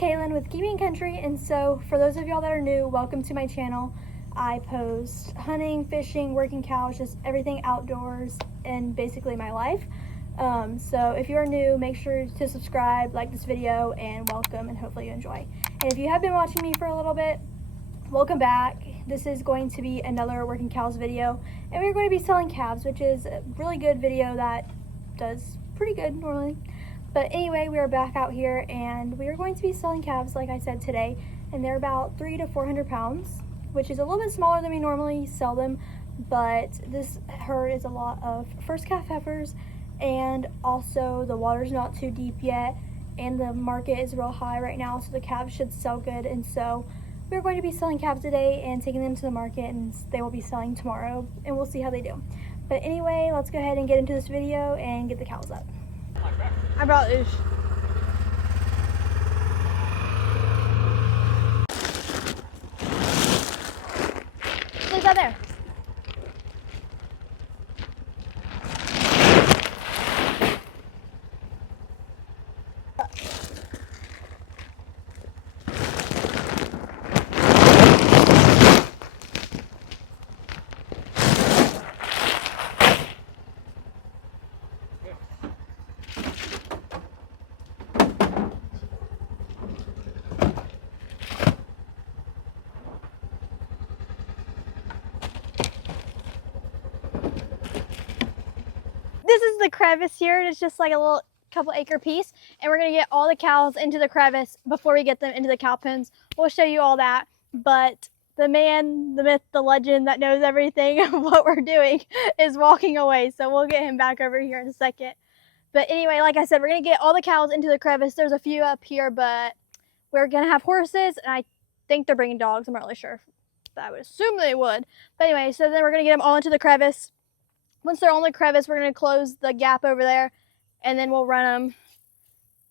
Kaylin with Keeping Country, and so for those of y'all that are new, welcome to my channel. I post hunting, fishing, working cows, just everything outdoors and basically my life. So if you're new, make sure to subscribe, like this video, and welcome, and hopefully you enjoy. And if you have been watching me for a little bit, welcome back. This is going to be another working cows video, and we're going to be selling calves, which is a really good video that does pretty good normally. But anyway, we are back out here and we are going to be selling calves, like I said, today, and they're about 300 to 400 pounds, which is a little bit smaller than we normally sell them, but this herd is a lot of first calf heifers, and also the water's not too deep yet, and the market is real high right now, so the calves should sell good. And so we're going to be selling calves today and taking them to the market, and they will be selling tomorrow, and we'll see how they do. But anyway, let's go ahead and get into this video and get the cows up. I brought this. Look out there. This is the crevice here. It's just like a little couple acre piece, and we're gonna get all the cows into the crevice before we get them into the cow pens. We'll show you all that, but the man, the myth, the legend that knows everything of what we're doing is walking away, so we'll get him back over here in a second. But anyway, like I said, we're gonna get all the cows into the crevice. There's a few up here, but we're gonna have horses, and I think they're bringing dogs. I'm not really sure, but I would assume they would. But anyway, so then we're gonna get them all into the crevice. Once they're on the crevice, we're going to close the gap over there, and then we'll run them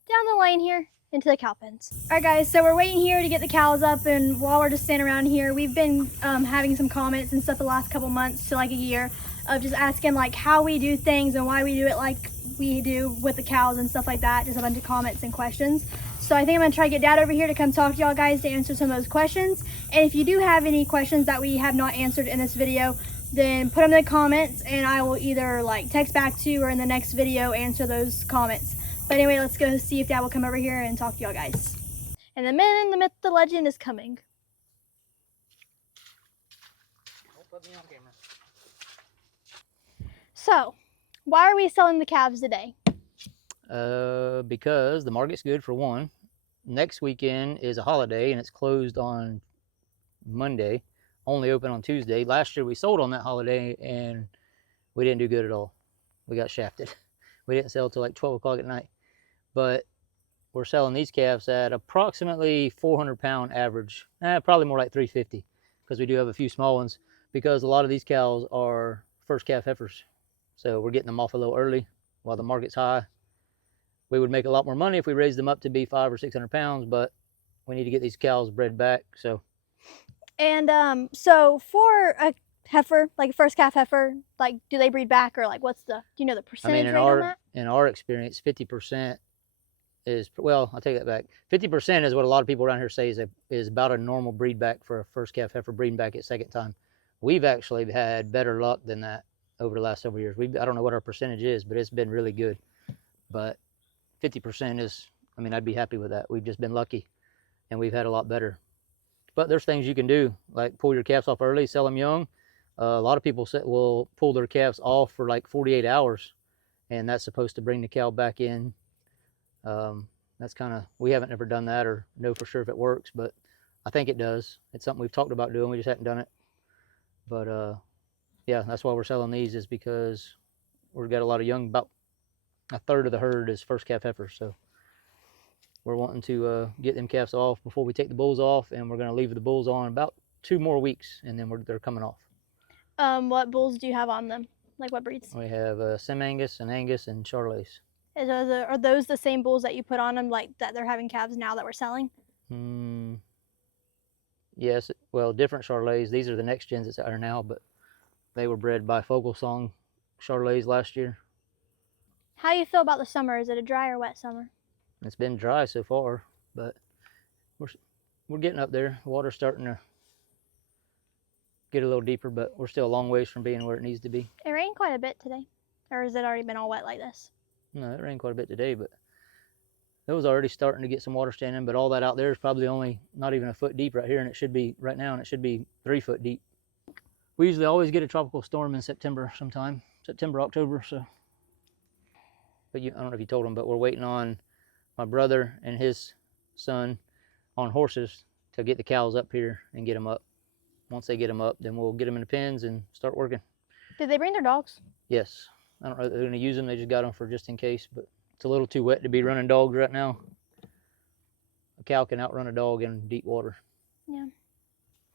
down the lane here into the cow pens. All right, guys, so we're waiting here to get the cows up, and while we're just standing around here, we've been having some comments and stuff the last couple months to like a year of just asking like how we do things and why we do it like we do with the cows and stuff like that. Just a bunch of comments and questions. So I think I'm going to try to get Dad over here to come talk to y'all guys to answer some of those questions. And if you do have any questions that we have not answered in this video, then put them in the comments, and I will either like text back to you or in the next video answer those comments. But anyway, let's go see if Dad will come over here and talk to y'all guys. And the man, the myth, the legend is coming. Don't put me on camera. So, why are we selling the calves today? Because the market's good for one. Next weekend is a holiday and it's closed on Monday. Only open on Tuesday. Last year we sold on that holiday and we didn't do good at all. We got shafted. We didn't sell till like 12 o'clock at night. But we're selling these calves at approximately 400 pound average. Probably more like 350, because we do have a few small ones, because a lot of these cows are first calf heifers. So we're getting them off a little early while the market's high. We would make a lot more money if we raised them up to be 500 or 600 pounds, but we need to get these cows bred back. And so for a heifer, like a first calf heifer, like do they breed back, or like what's the, do you know the percentage rate on that? In our experience, 50% is, well, I'll take that back. 50% is what a lot of people around here say is about a normal breed back for a first calf heifer breeding back at second time. We've actually had better luck than that over the last several years. I don't know what our percentage is, but it's been really good. But 50% is, I mean, I'd be happy with that. We've just been lucky, and we've had a lot better. But there's things you can do, like pull your calves off early, sell them young. A lot of people will pull their calves off for like 48 hours, and that's supposed to bring the cow back in. That's kind of, we haven't ever done that or know for sure if it works, but I think it does. It's something we've talked about doing. We just haven't done it. But yeah, that's why we're selling these, is because we've got a lot of young, about a third of the herd is first calf heifers. So we're wanting to get them calves off before we take the bulls off, and we're going to leave the bulls on about 2 more weeks, and then they're coming off. What bulls do you have on them? Like what breeds? We have Sim Angus and Angus and Charolais. Are those the same bulls that you put on them, like that they're having calves now that we're selling? Yes, well, different Charolais. These are the next gens that are now, but they were bred by Focal Song Charolais last year. How do you feel about the summer? Is it a dry or wet summer? It's been dry so far, but we're getting up there. The water's starting to get a little deeper, but we're still a long ways from being where it needs to be. It rained quite a bit today. Or has it already been all wet like this? No, it rained quite a bit today, but it was already starting to get some water standing, but all that out there is probably only not even a foot deep right here, and it should be right now, and it should be 3 foot deep. We usually always get a tropical storm in September sometime, September, October, so. But I don't know if you told them, but we're waiting on my brother and his son on horses to get the cows up here and get them up. Once they get them up, then we'll get them in the pens and start working. Did they bring their dogs? Yes. I don't know if they're going to use them. They just got them for just in case, but it's a little too wet to be running dogs right now. A cow can outrun a dog in deep water. Yeah.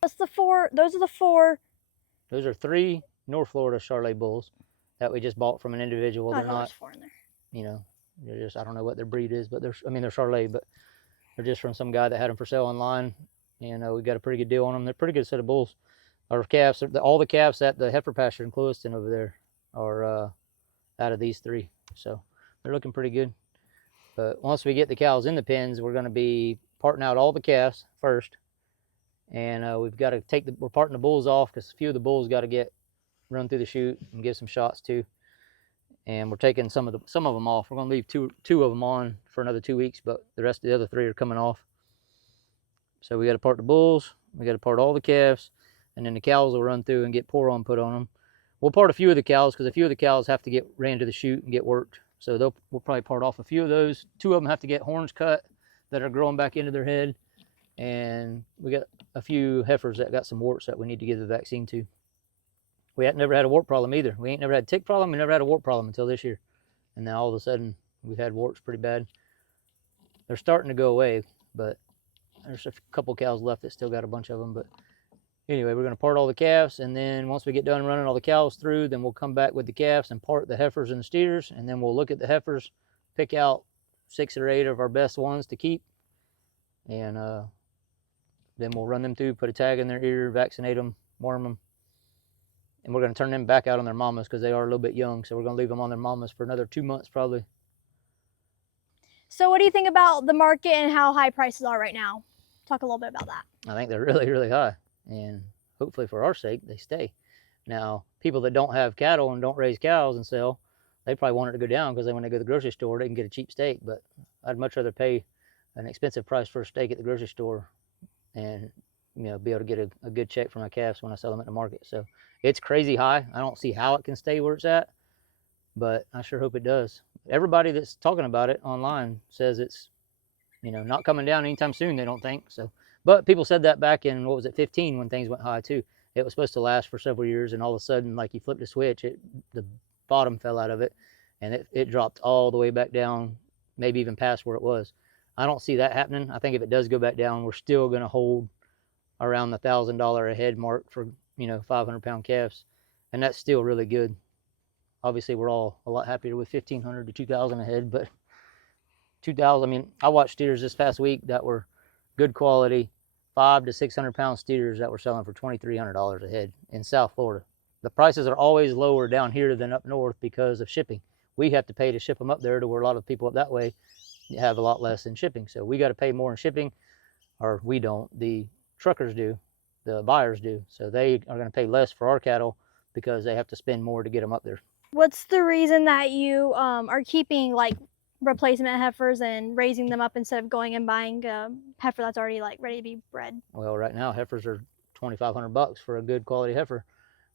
Those are the four. Those are 3 North Florida Charolais bulls that we just bought from an individual. Oh, They're not, there's 4 in there. you know, they're just, I don't know what their breed is, but they're Charolais, but they're just from some guy that had them for sale online. And we got a pretty good deal on them. They're a pretty good set of bulls. Our calves, all the calves at the heifer pasture in Clewiston over there are out of these 3. So they're looking pretty good. But once we get the cows in the pens, we're going to be parting out all the calves first. And we've got to we're parting the bulls off because a few of the bulls got to run through the chute and give some shots too. And we're taking some of them off. We're going to leave two of them on for another 2 weeks, but the rest of the other 3 are coming off. So we got to part the bulls, we got to part all the calves, and then the cows will run through and get pour on put on them. We'll part a few of the cows because a few of the cows have to get ran to the chute and get worked. So we'll probably part off a few of those. 2 of them have to get horns cut that are growing back into their head. And we got a few heifers that got some warts that we need to give the vaccine to. We never had a wart problem either. We ain't never had a tick problem. We never had a wart problem until this year. And now all of a sudden we've had warts pretty bad. They're starting to go away, but there's a couple cows left that still got a bunch of them. But anyway, we're going to part all the calves, and then once we get done running all the cows through, then we'll come back with the calves and part the heifers and the steers, and then we'll look at the heifers, pick out 6 or 8 of our best ones to keep, and then we'll run them through, put a tag in their ear, vaccinate them, worm them, and we're going to turn them back out on their mamas because they are a little bit young, so we're going to leave them on their mamas for another 2 months probably. So what do you think about the market and how high prices are right now? Talk a little bit about that. I think they're really, really high, and hopefully for our sake, they stay. Now, people that don't have cattle and don't raise cows and sell, they probably want it to go down because when they go to the grocery store, they can get a cheap steak, but I'd much rather pay an expensive price for a steak at the grocery store and be able to get a good check for my calves when I sell them at the market. So it's crazy high. I don't see how it can stay where it's at, but I sure hope it does. Everybody that's talking about it online says it's not coming down anytime soon, they don't think. So, but people said that back in, 15 when things went high too. It was supposed to last for several years, and all of a sudden, like you flipped a switch, the bottom fell out of it, and it dropped all the way back down, maybe even past where it was. I don't see that happening. I think if it does go back down, we're still going to hold around the $1,000 a head mark for 500-pound calves, and that's still really good. Obviously, we're all a lot happier with 1,500 to 2,000 a head, but 2,000. I mean, I watched steers this past week that were good quality, 500 to 600-pound steers that were selling for $2,300 a head in South Florida. The prices are always lower down here than up north because of shipping. We have to pay to ship them up there, to where a lot of people up that way have a lot less in shipping. So we got to pay more in shipping, or we don't. The truckers do, the buyers do. So they are going to pay less for our cattle because they have to spend more to get them up there. What's the reason that you are keeping replacement heifers and raising them up instead of going and buying a heifer that's already ready to be bred? Well, right now heifers are $2,500 for a good quality heifer.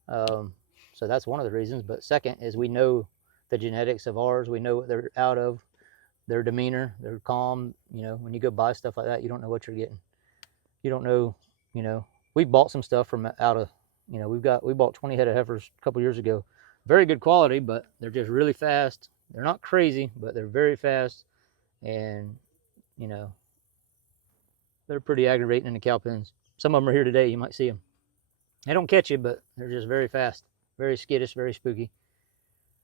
So that's one of the reasons. But second is we know the genetics of ours. We know what they're out of, their demeanor, they're calm. When you go buy stuff like that, you don't know what you're getting. You don't know, we bought some stuff from out of, we bought 20 head of heifers a couple years ago. Very good quality, but they're just really fast. They're not crazy, but they're very fast, and they're pretty aggravating in the cow pens. Some of them are here today. You might see them. They don't catch you, but they're just very fast, very skittish, very spooky.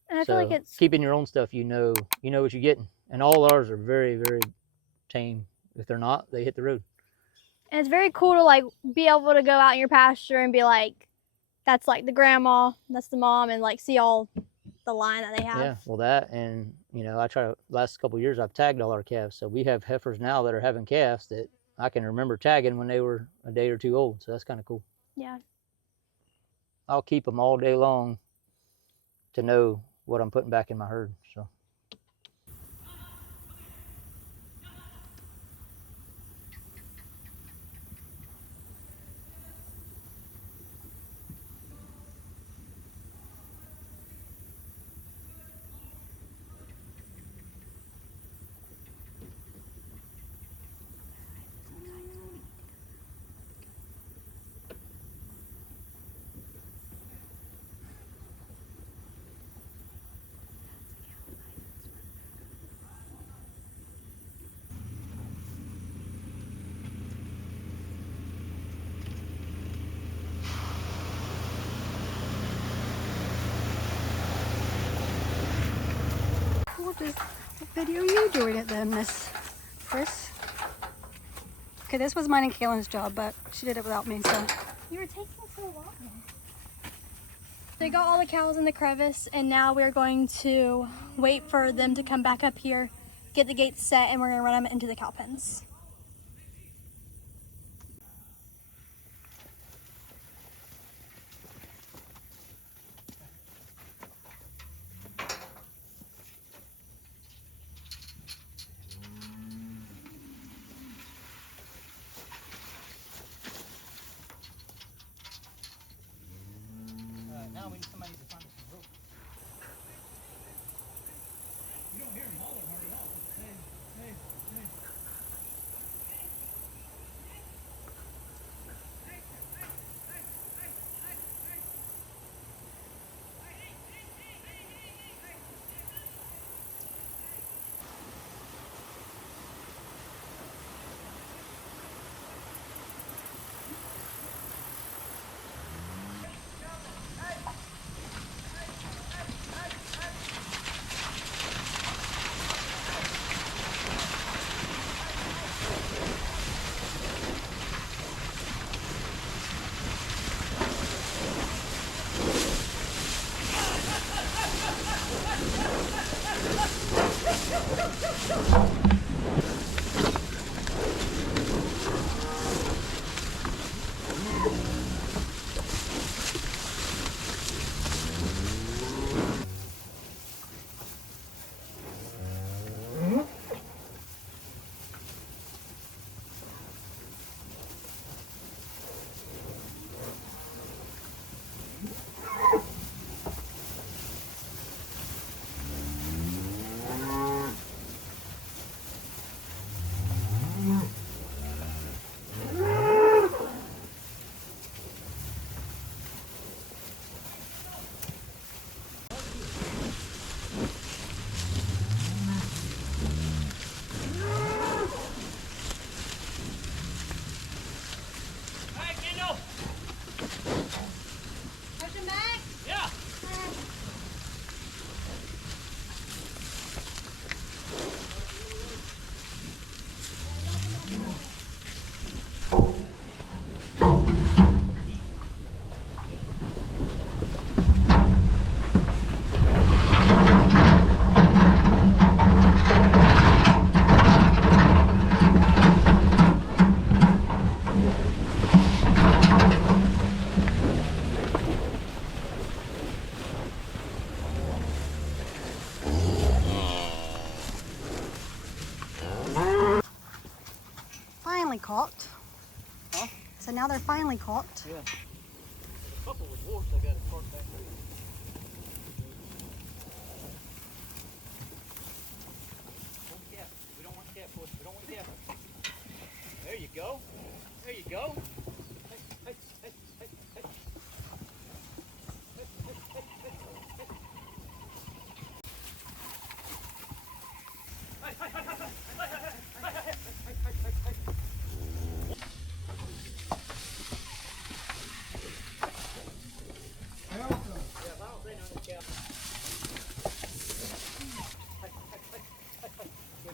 And I feel like it's keeping your own stuff. You know what you're getting, and all ours are very, very tame. If they're not, they hit the road. And it's very cool to be able to go out in your pasture and be that's the grandma, that's the mom, and see all the line that they have. Yeah, well that, and I try to, last couple of years I've tagged all our calves. So we have heifers now that are having calves that I can remember tagging when they were a day or two old, so that's kind of cool. Yeah. I'll keep them all day long to know what I'm putting back in my herd. So. What video are you doing it then, Miss Chris? Okay, this was mine and Kaylin's job, but she did it without me, so. You were taking so long. They got all the cows in the crevice, and now we're going to wait for them to come back up here, get the gates set, and we're going to run them into the cow pens. Now we need somebody to find us some rope. You don't hear him holler hard at all. Hey. Finally caught. Huh? So now they're finally caught. Yeah. There's a couple with warts I got to park back there. We don't want cat foot. We don't want cat foot. There you go. There you go. Hey.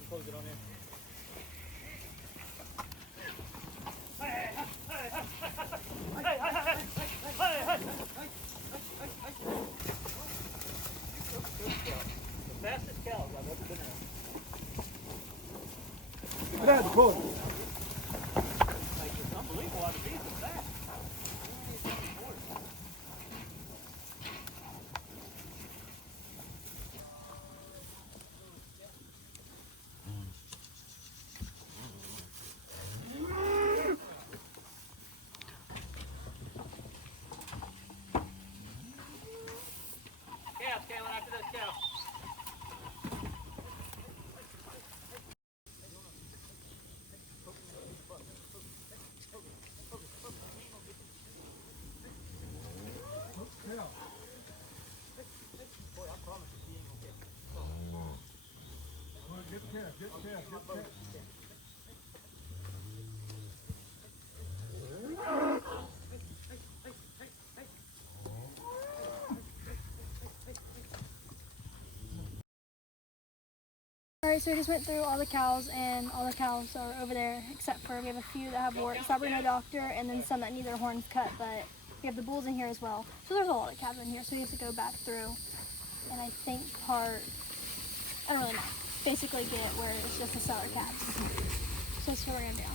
Close it on in. The fastest cows I've ever been around. Get out of the corner. Alright, so we just went through all the cows, and all the cows are over there, except for we have a few that have warts that we're no doctor, and then some that need their horns cut, but we have the bulls in here as well. So there's a lot of calves in here, so we have to go back through, and I think I don't really know, basically get where it's just the seller calves. So that's what we're going to do.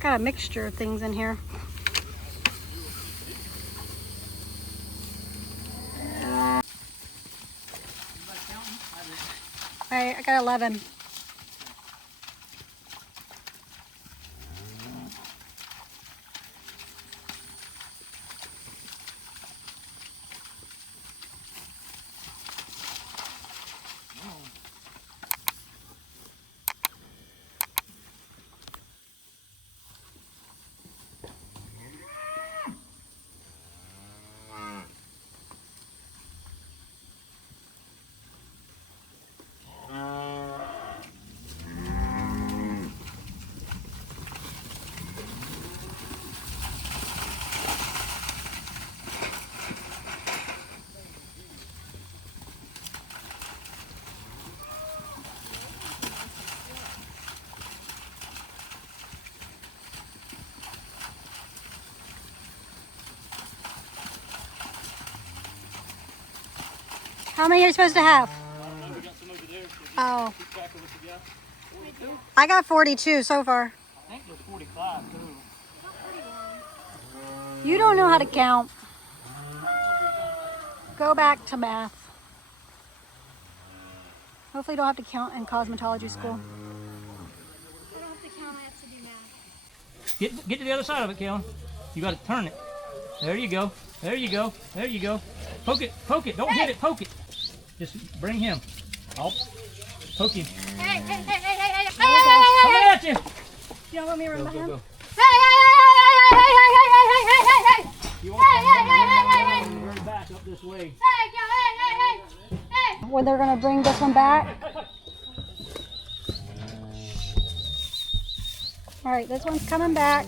Got a mixture of things in here. I got 11. How many are you supposed to have? Oh. I got 42 so far. I think there's 45 too. You don't know how to count. Go back to math. Hopefully you don't have to count in cosmetology school. I don't have to count, I have to do math. Get to the other side of it, Kellen. You got to turn it. There you go. There you go. There you go. Poke it. Poke it. Don't hit it. Poke it. Just bring him. I'll poke him. Hey, hey, hey, hey, hey, hey, Coming at you. You don't want me to run Go, behind him? go, go. You want to run back up this way. When they're gonna bring this one back. All right, this one's coming back.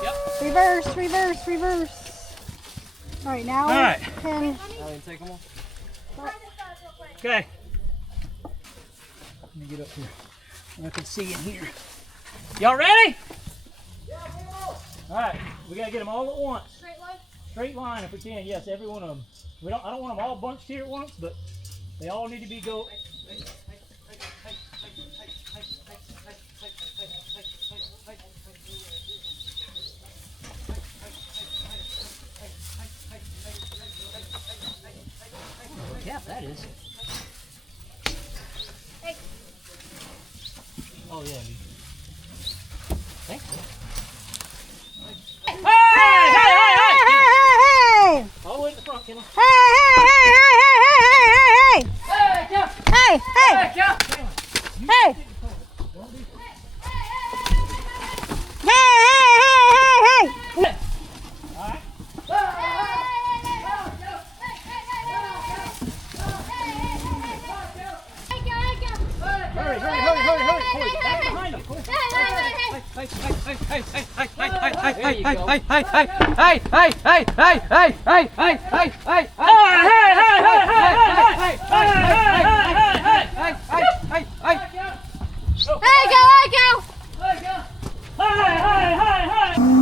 Yep. Reverse, reverse, reverse. All right, now All right. we can. Take them all. Okay. Let me get up here. I can see in here. Y'all ready? Yeah, all right, we gotta get them all at once. Straight line? Straight line if we can. Yes, every one of them. I don't want them all bunched here at once, but they all need to be go. Yeah, that is. Hey. Oh yeah, dude. Thanks. Hey, hey, hey! All the way to the front, Kendall. Hey, hey, hey, hey, hey, hey, Hey, Cal. hey, hey, Hey, Cal. hey, hey, hey, hey, hey. All right. Hurry, hurry, hurry, hurry, hurry. Corey, back behind him. Corey.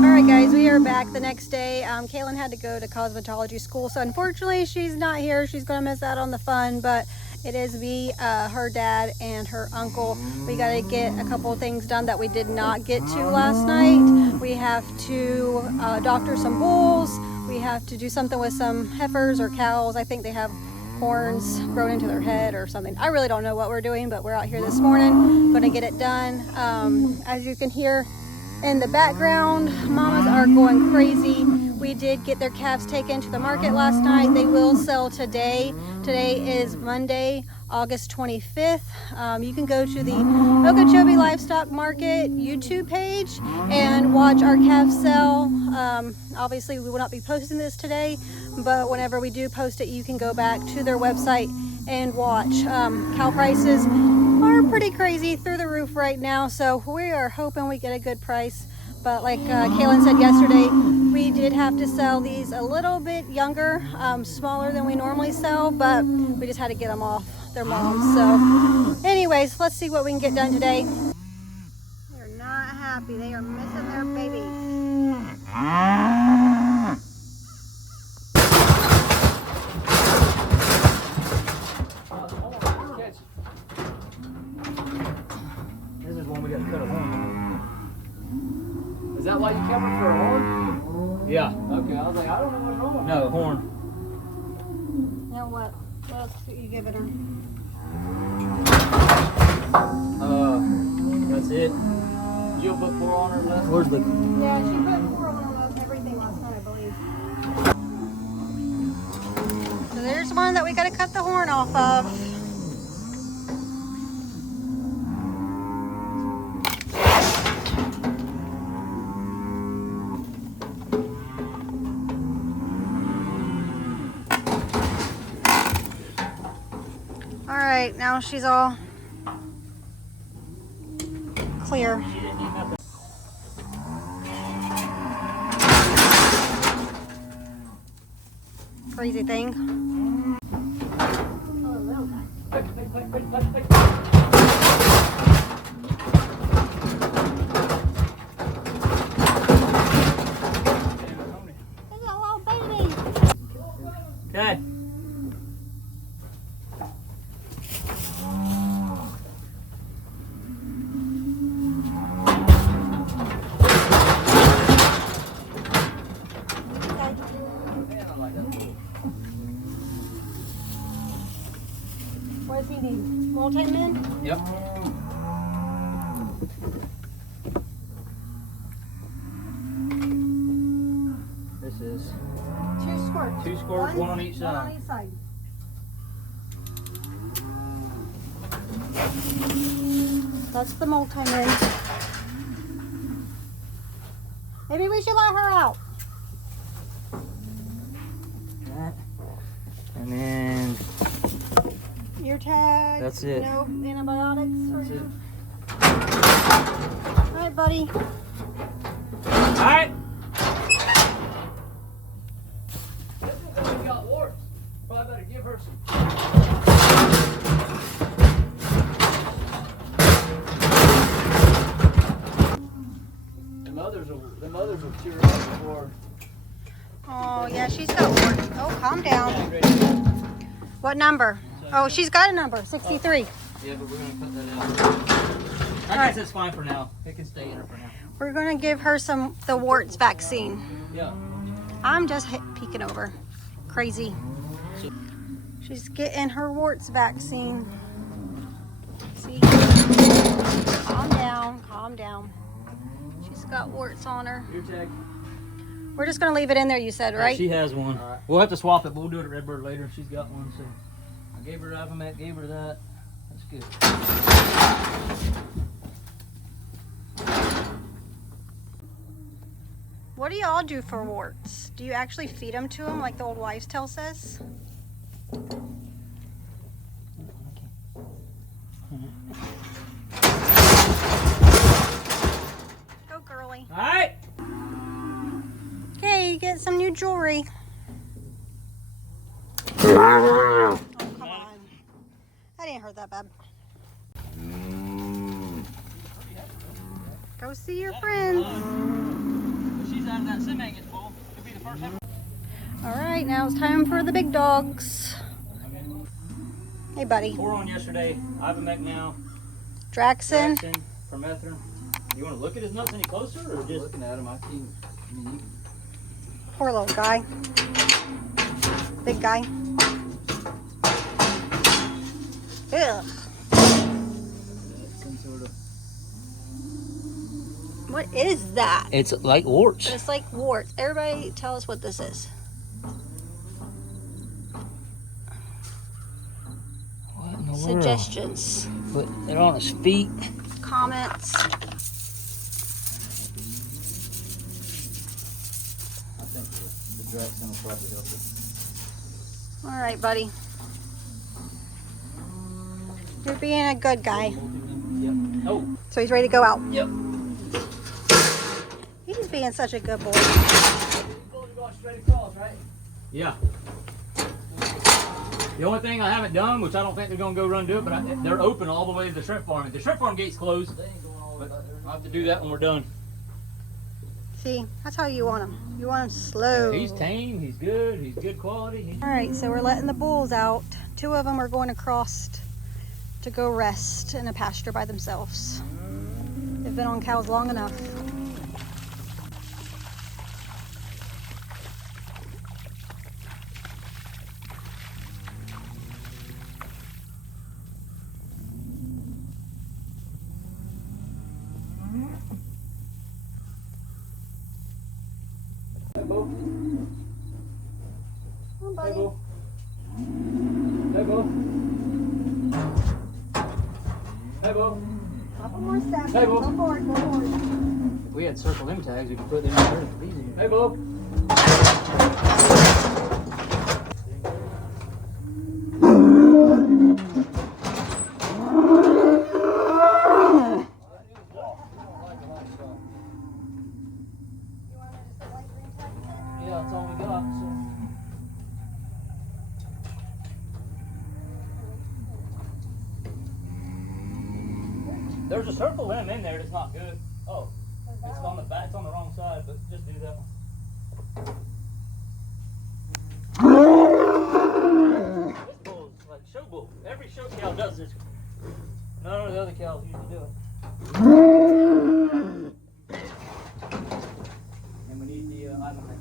Alright guys, we are back the next day. Kaylin had to go to cosmetology school, so unfortunately she's not here. She's going to miss out on the fun, but it is me, her dad, and her uncle. We got to get a couple of things done that we did not get to last night. We have to doctor some bulls. We have to do something with some heifers or cows. I think they have horns grown into their head or something. I really don't know what we're doing, but we're out here this morning. Going to get it done. As you can hear in the background, mamas are going crazy. We did get their calves taken to the market last night. They will sell today. Today is Monday, August 25th. You can go to the Okeechobee Livestock Market YouTube page and watch our calves sell. Obviously, we will not be posting this today, but whenever we do post it, you can go back to their website and watch. Cow prices are pretty crazy through the roof right now, so we are hoping we get a good price. But like Kaylin said yesterday, we did have to sell these a little bit younger, smaller than we normally sell, but we just had to get them off their moms. So anyways, let's see what we can get done today. They're not happy. They are missing their babies. This is one we got to cut a horn. Is that why you kept her for a horn? Yeah. Okay, I was like, I don't know what's wrong. No, horn. Now what? What else are you giving her? That's it. You'll put 4 on her left? Where's the... Yeah, she put 4 on everything last night, I believe. So there's one that we got to cut the horn off of. All right, now she's all clear. Crazy thing. There's a little baby. Okay. What does he need? Multi-min? Yep. This is 2 squirts. 2 squirts, one on each side. One on each side. That's the multi-min. Maybe we should let her out. That. And then Ear tag. That's it. No antibiotics. that's it. All right, buddy. Alright. This one's already got warts. Probably better give her some. The mothers will cheer up before. Oh, yeah, she's got warts. Oh, calm down. What number? Oh, she's got a number, 63. Yeah, but we're going to cut that out. I guess it's fine for now. It can stay in her for now. We're going to give her the warts vaccine. Yeah. I'm just peeking over. Crazy. She's getting her warts vaccine. See? Calm down, calm down. She's got warts on her. Ear tag. We're just going to leave it in there, you said, right? She has one. Right. We'll have to swap it, but we'll do it at Redbird later. She's got one, so I gave her Ivermectin, gave her that. That's good. What do y'all do for warts? Do you actually feed them to them like the old wives' tale says? Go, girly. All right. Okay, get some new jewelry. Oh, come on. That didn't hurt that bad. Go see your friends. She's out of that semi gets full. Could be the first time. All right, now it's time for the big dogs. Hey, buddy. 4 on yesterday. Ivermectin now. Draxon. Permethrin. You want to look at his nuts any closer, or just looking at him? I mean, Poor little guy. Big guy. Ugh. some sort of. What is that? It's like warts. It's like warts. Everybody tell us what this is. What in the world? Suggestions. Put it on his feet. Comments. I think the Draxon will probably help it. All right, buddy. You're being a good guy. Yep. Oh. So he's ready to go out. Yep. He's being such a good boy. Yeah. The only thing I haven't done, which I don't think they're gonna go run do it, but they're open all the way to the shrimp farm. The shrimp farm gate's closed, but I'll have to do that when we're done. See, that's how you want him. You want him slow. Yeah, he's tame, he's good quality. All right, so we're letting the bulls out. 2 of them are going across to go rest in a pasture by themselves. They've been on cows long enough. Hey, Bo. Come on, buddy. Hey, Bo. Hey, Bo. Hey, Bo. Couple more steps. Hey, Bo. Go forward, go forward. If we had circle M tags, we could put them in there. Easy. Hey, Bo. Yeah, that's all we got. So. There's a circle limb in there that's not good. Oh, it's on the back. It's on the wrong side, but just do that one. This bull's like show bull. Every show cow does this. None of the other cows usually do it. And we need the ivermectin.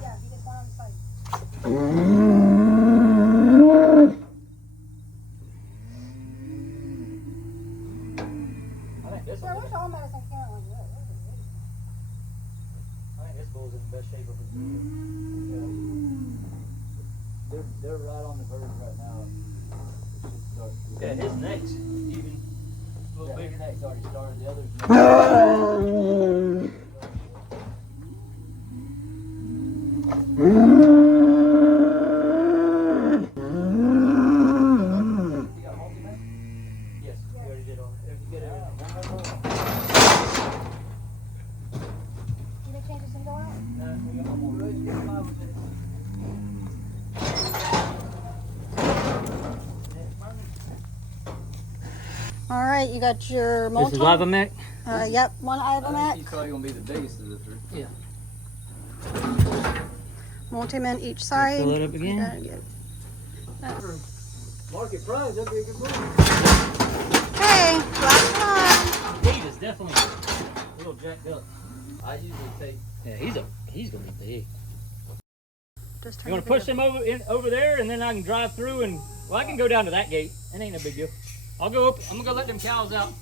Yeah, he just went on the side. I think this Sir, one. what's all medicine can't like that? I think this bull's in the best shape of his career. They're right on the verge right now. Yeah, his neck's even a little bigger. His neck's already started. The others. Yes, we already did all that. You get everything. You didn't change this and go out? We got one more. All right, you got your This is multi. Ivamec? Yep, one I think Ivermectin. he's probably gonna be the biggest of the 3. Yeah. Multi-men each side. Fill it up again. Gotta get- Market price, that'd be a good move. Okay, last one. He is definitely a little jacked up. I usually take. Yeah, he's gonna be big. Just turn You want to your push him over there, and then I can drive through and I can go down to that gate. It ain't no big deal. I'll go up. I'm gonna go let them cows out.